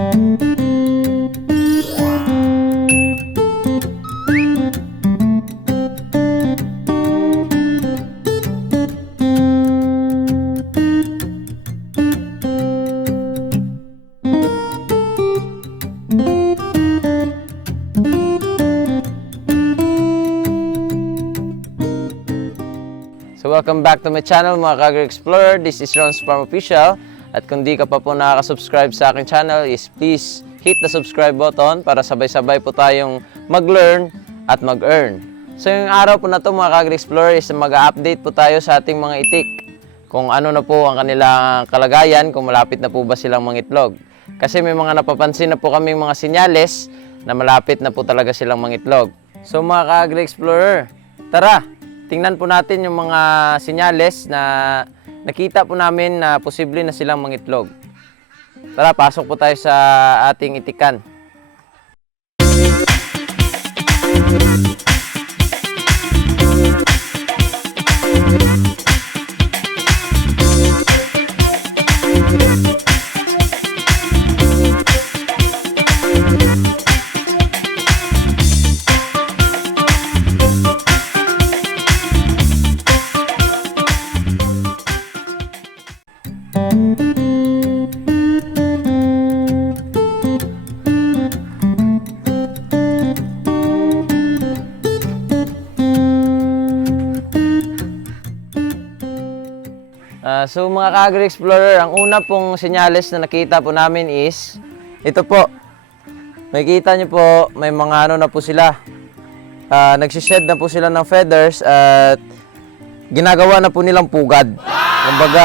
So welcome back to my channel mga Ka-Agri Explorer. This is Ron's Farm Official. At kung di ka pa po nakaka-subscribe sa aking channel, is please hit the subscribe button para sabay-sabay po tayong mag-learn at mag-earn. So yung araw po na to mga Ka-Agri Explorer is mag-update po tayo sa ating mga itik. Kung ano na po ang kanilang kalagayan, kung malapit na po ba silang mangitlog. Kasi may mga napapansin na po kaming mga sinyales na malapit na po talaga silang mangitlog. So mga Ka-Agri Explorer, tara! Tingnan po natin yung mga sinyales na nakita po namin na posible na silang mangitlog. Tara, pasok po tayo sa ating itikan. So mga Ka-Agri Explorer, ang una pong senyales na nakita po namin is ito po. Makikita nyo po, may mga ano na po sila. Nagsished na po sila ng feathers at ginagawa na po nilang pugad. Kumbaga,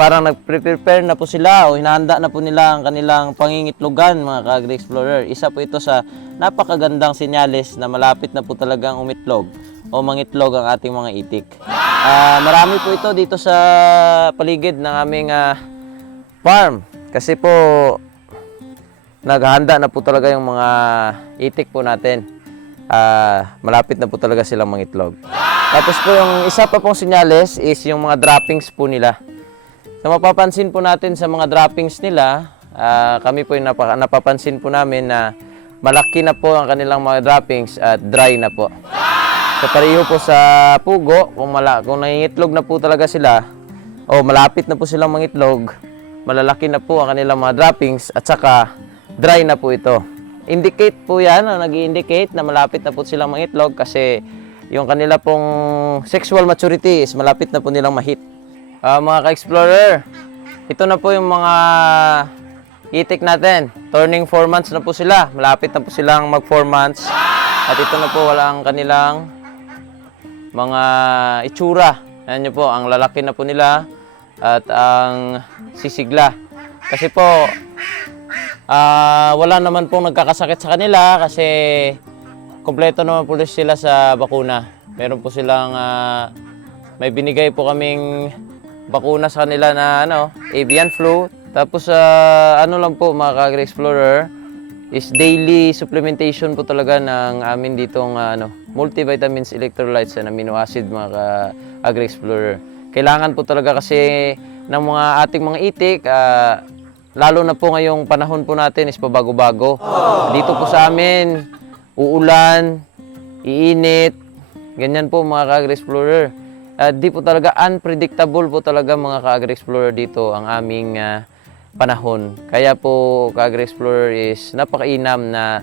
parang nag-prepare na po sila o hinahanda na po nila ang kanilang pangingitlogan mga Ka-Agri Explorer. Isa po ito sa napakagandang senyales na malapit na po talagang umitlog o mangitlog ang ating mga itik. Marami po ito dito sa paligid ng aming farm. Kasi po, naghahanda na po talaga yung mga itik po natin. Malapit na po talaga silang mangitlog. Tapos po yung isa pa pong senyales is yung mga droppings po nila. So mapapansin po natin sa mga droppings nila, kami po yung napapansin po namin na malaki na po ang kanilang mga droppings at dry na po. So pareho po sa pugo, kung nangingitlog na po talaga sila o malapit na po silang mangitlog, malalaki na po ang kanilang mga droppings at saka dry na po ito. Indicate po yan, nag-i-indicate na malapit na po silang mangitlog kasi yung kanila pong sexual maturity is malapit na po nilang ma-hit. Mga Ka-Explorer, ito na po yung mga itik natin. Turning 4 months na po sila, malapit na po silang mag 4 months. At ito na po wala ang kanilang mga itsura. Ayan nyo po, ang lalaki na po nila at ang sisigla. Kasi po, wala naman pong nagkakasakit sa kanila kasi kompleto naman po sila sa bakuna. Meron po silang, may binigay po kaming bakuna sa kanila na avian flu. Tapos ano lang po mga Ka-Agri Explorer, is daily supplementation po talaga ng amin ditong multivitamins, electrolytes, and amino acid mga Ka-Agri Explorer. Kailangan po talaga kasi ng mga ating mga itik, lalo na po ngayong panahon po natin is pabago-bago. Dito po sa amin, uulan, iinit, ganyan po mga Ka-Agri Explorer. Di po talaga unpredictable po talaga mga Ka-Agri Explorer dito ang aming panahon. Kaya po Ka-Agri Explorer is napakainam na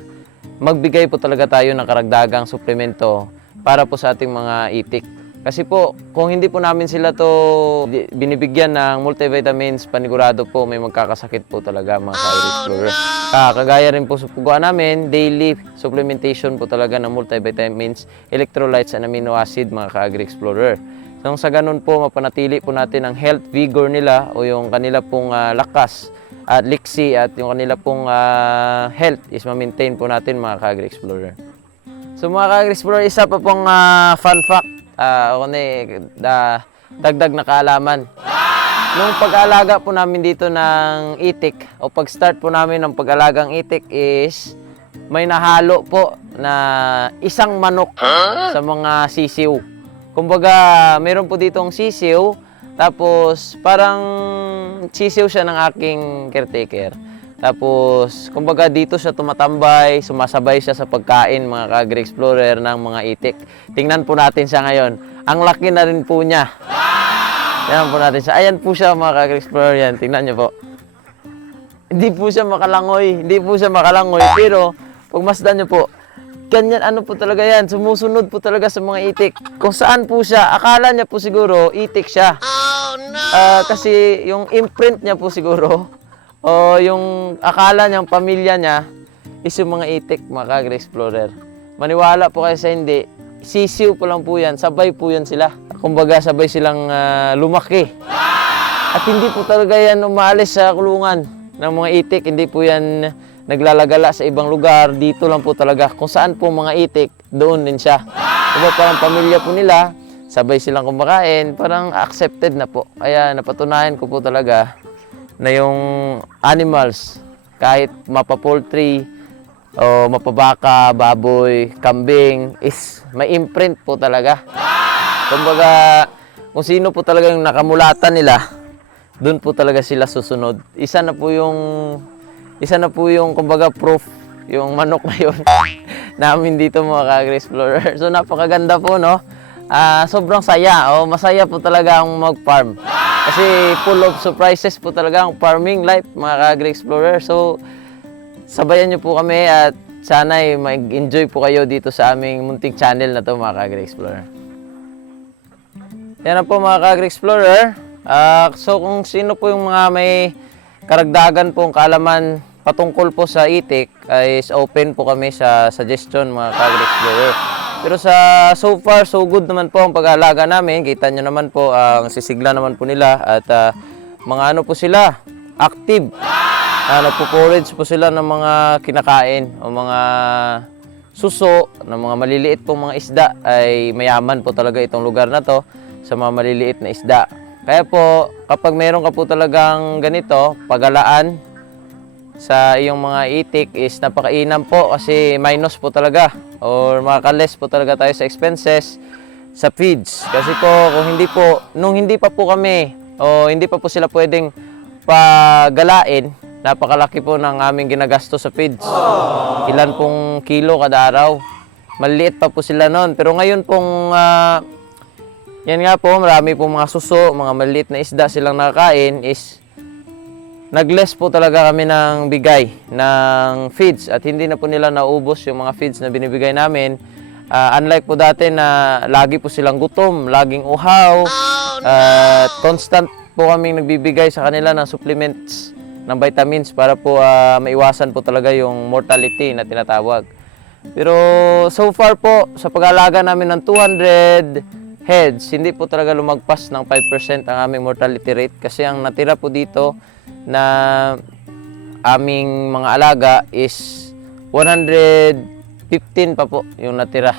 magbigay po talaga tayo ng karagdagang suplemento para po sa ating mga itik. Kasi po, kung hindi po namin sila to binibigyan ng multivitamins, panigurado po may magkakasakit po talaga mga Ka-Agri Explorer. Kagaya rin po sa puguan namin, daily supplementation po talaga ng multivitamins, electrolytes, and amino acid mga Ka-Agri Explorer. Nang sa ganun po, mapanatili po natin ang health vigor nila o yung kanila pong lakas at liksi at yung kanila pong health is ma-maintain po natin mga Ka-Agri Explorer. So mga Ka-Agri Explorer, isa pa pong fun fact, dagdag na kaalaman. Nung pag-aalaga po namin dito ng itik o pag-start po namin ng pag-alagang itik is may nahalo po na isang manok sa mga sisiw. Kumbaga, meron po ditong sisiw, tapos parang sisiw siya ng aking caretaker. Tapos, kumbaga dito siya tumatambay, sumasabay siya sa pagkain mga ka-Agri Explorer ng mga itik. Tingnan po natin siya ngayon. Ang laki na rin po niya. Tingnan po natin siya. Ayan po siya mga ka-Agri Explorer yan. Tingnan niyo po. Hindi po siya makalangoy. Hindi po siya makalangoy. Pero, pagmasdan niyo po, ganyan ano po talaga yan. Sumusunod po talaga sa mga itik. Kung saan po siya, akala niya po siguro, itik siya. Oh, no! Kasi yung imprint niya po siguro, o yung akala niyang pamilya niya is yung mga itik, mga ka-Agri Explorer. Maniwala po kayo sa hindi, sisiw po lang po yan, sabay po yan sila. Kumbaga sabay silang lumaki. At hindi po talaga yan umaalis sa kulungan ng mga itik, hindi po yan naglalagala sa ibang lugar, dito lang po talaga. Kung saan po mga itik, doon din siya. Kumbaga parang pamilya po nila, sabay silang kumakain, parang accepted na po. Kaya napatunayan ko po talaga na yung animals, kahit mapa-poultry o mapabaka, baboy, kambing, is may imprint po talaga. Kumbaga, kung sino po talaga yung nakamulatan nila, doon po talaga sila susunod. Isa na po yung kumbaga proof, yung manok na yun namin dito mga ka-Agri Explorer. So napakaganda po, no? Sobrang saya. Masaya po talaga ang mag-farm. Kasi full of surprises po talaga ang farming life, mga ka-Agri Explorer. So, sabayan niyo po kami at sana mag-enjoy po kayo dito sa aming munting channel na to, mga ka-Agri Explorer. Yan na po mga ka-Agri Explorer. So, kung sino po yung mga may karagdagan pong kaalaman patungkol po sa itik, is open po kami sa suggestion, mga ka-Agri Explorer. Pero so far, so good naman po ang pag-aalaga namin. Kita nyo naman po, ang sisigla naman po nila. At mga ano po sila, active. Nagpo-forage po sila ng mga kinakain o mga suso, ng mga maliliit pong mga isda. Ay mayaman po talaga itong lugar na to sa mga maliliit na isda. Kaya po, kapag meron ka po talagang ganito, pagalaan sa iyong mga itik is napakainam po kasi minus po talaga or makaka-less po talaga tayo sa expenses sa feeds. Kasi po kung hindi po, nung hindi pa po kami o hindi pa po sila pwedeng pagalain, napakalaki po ng aming ginagasto sa feeds. Ilan pong kilo kada araw. Maliit pa po sila noon. Pero ngayon pong yan nga po, marami pong mga suso, mga maliit na isda silang nakakain is nag-less po talaga kami ng bigay ng feeds at hindi na po nila naubos yung mga feeds na binibigay namin. Unlike po dati na lagi po silang gutom, laging uhaw, constant po kaming nagbibigay sa kanila ng supplements ng vitamins para po maiwasan po talaga yung mortality na tinatawag. Pero so far po, sa pag-aalaga namin ng 200 heads, hindi po talaga lumagpas ng 5% ang aming mortality rate kasi ang natira po dito na aming mga alaga is 115 pa po yung natira.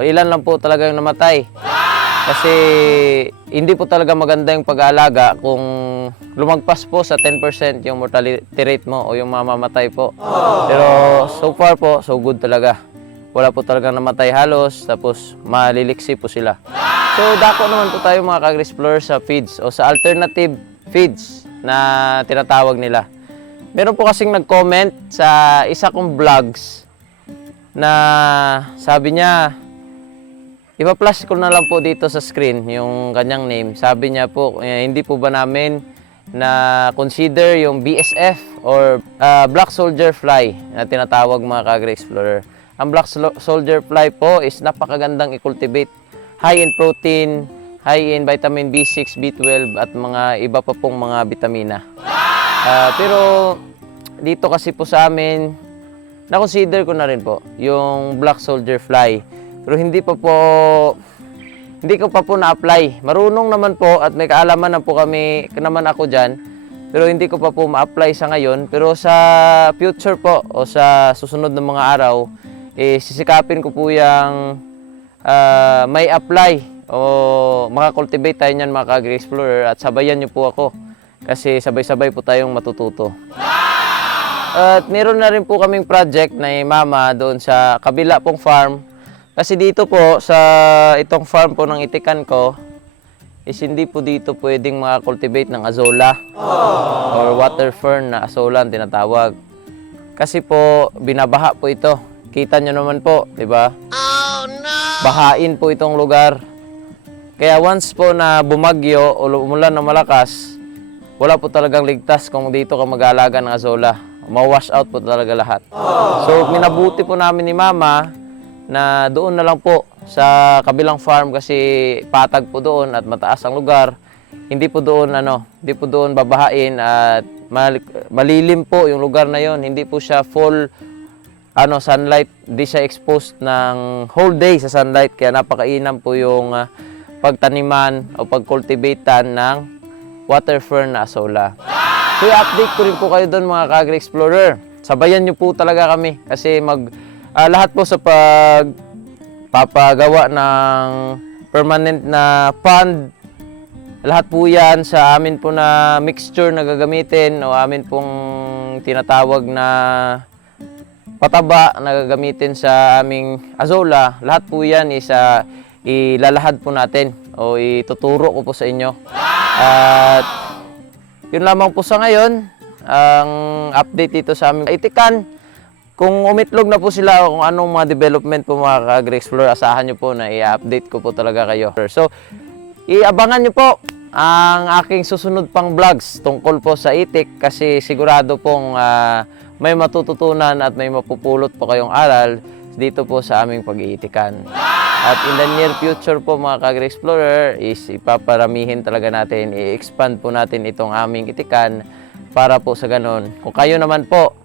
Ilan lang po talaga yung namatay. Kasi hindi po talaga maganda yung pag-aalaga kung lumagpas po sa 10% yung mortality rate mo o yung mamamatay po. Pero so far po, so good talaga. Wala po talaga namatay halos, tapos maliliksi po sila. So dako naman po tayo mga ka-Agri Explorer sa feeds o sa alternative feeds na tinatawag nila. Meron po kasing nag-comment sa isa kong vlogs na sabi niya, ipa-flash ko na lang po dito sa screen yung kanyang name. Sabi niya po, hindi po ba namin na consider yung BSF or Black Soldier Fly na tinatawag mga ka-Agri Explorer. Ang Black Soldier Fly po is napakagandang i-cultivate. High in protein, high in vitamin B6, B12 at mga iba pa pong mga bitamina. Pero dito kasi po sa amin, na-consider ko na rin po yung Black Soldier Fly. Pero hindi ko pa po na-apply. Marunong naman po at may kaalaman na po kami, naman ako dyan. Pero hindi ko pa po ma-apply sa ngayon. Pero sa future po o sa susunod na mga araw, sisikapin ko po yung may apply o makakultivate tayo niyan mga ka-Agri Explorer at sabayan niyo po ako kasi sabay-sabay po tayong matututo. At meron na rin po kaming project na mama doon sa kabila pong farm kasi dito po sa itong farm po ng itikan ko is hindi po dito pwedeng makakultivate ng azolla or water fern na azolla ang tinatawag. Kasi po, binabaha po ito. Kita nyo naman po, di ba? Bahain po itong lugar. Kaya once po na bumagyo o umulan na malakas, wala po talagang ligtas kung dito ka mag-aalaga ng azola. Ma-wash out po talaga lahat. So, minabuti po namin ni Mama na doon na lang po sa kabilang farm kasi patag po doon at mataas ang lugar. Hindi po doon babahain at malilim po yung lugar na yon. Hindi po siya full sunlight, hindi siya exposed ng whole day sa sunlight kaya napakainam po yung pagtaniman o pagkultibatean ng water fern na azola. So i-update ko rin po kayo doon mga ka-agri-explorer. Sabayan nyo po talaga kami kasi lahat po sa papagawa ng permanent na pond, lahat po yan sa amin po na mixture na gagamitin o amin pong tinatawag na pataba na gagamitin sa aming azola. Lahat po yan ilalahad po natin o ituturo ko po sa inyo. At yun lamang po sa ngayon, ang update dito sa aming itikan. Kung umitlog na po sila o kung anong mga development po mga ka-agri-explorer, asahan nyo po na i-update ko po talaga kayo. So, iabangan nyo po ang aking susunod pang vlogs tungkol po sa itik kasi sigurado pong may matututunan at may mapupulot po kayong aral dito po sa aming pag-iitikan. At in the near future po mga ka-agri-explorer is ipaparamihin talaga natin, i-expand po natin itong aming itikan para po sa ganon. Kung kayo naman po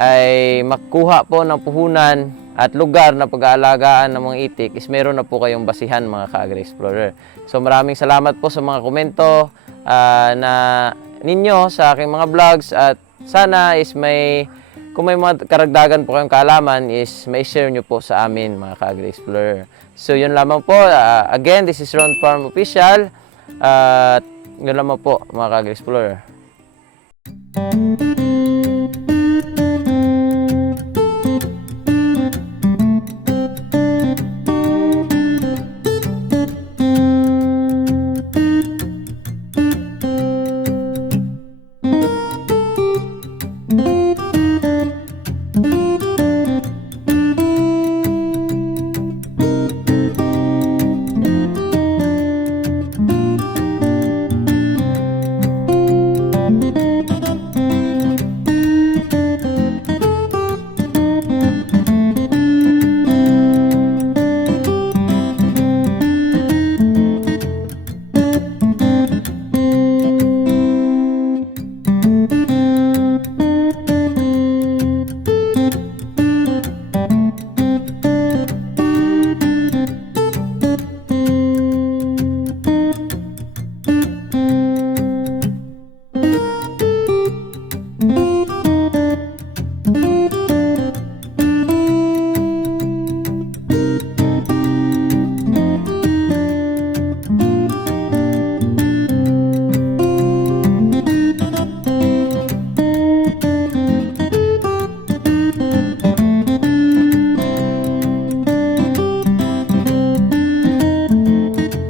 ay makuha po ng puhunan at lugar na pag-aalagaan ng mga itik is meron na po kayong basihan mga ka-agri-explorer. So maraming salamat po sa mga komento na ninyo sa aking mga vlogs at sana is kung may mga karagdagan po kayong kaalaman is may share nyo po sa amin mga ka-agri-explorer. So yun lamang po. Again, this is Ron Farm Official. Yun lamang po mga ka-agri-explorer.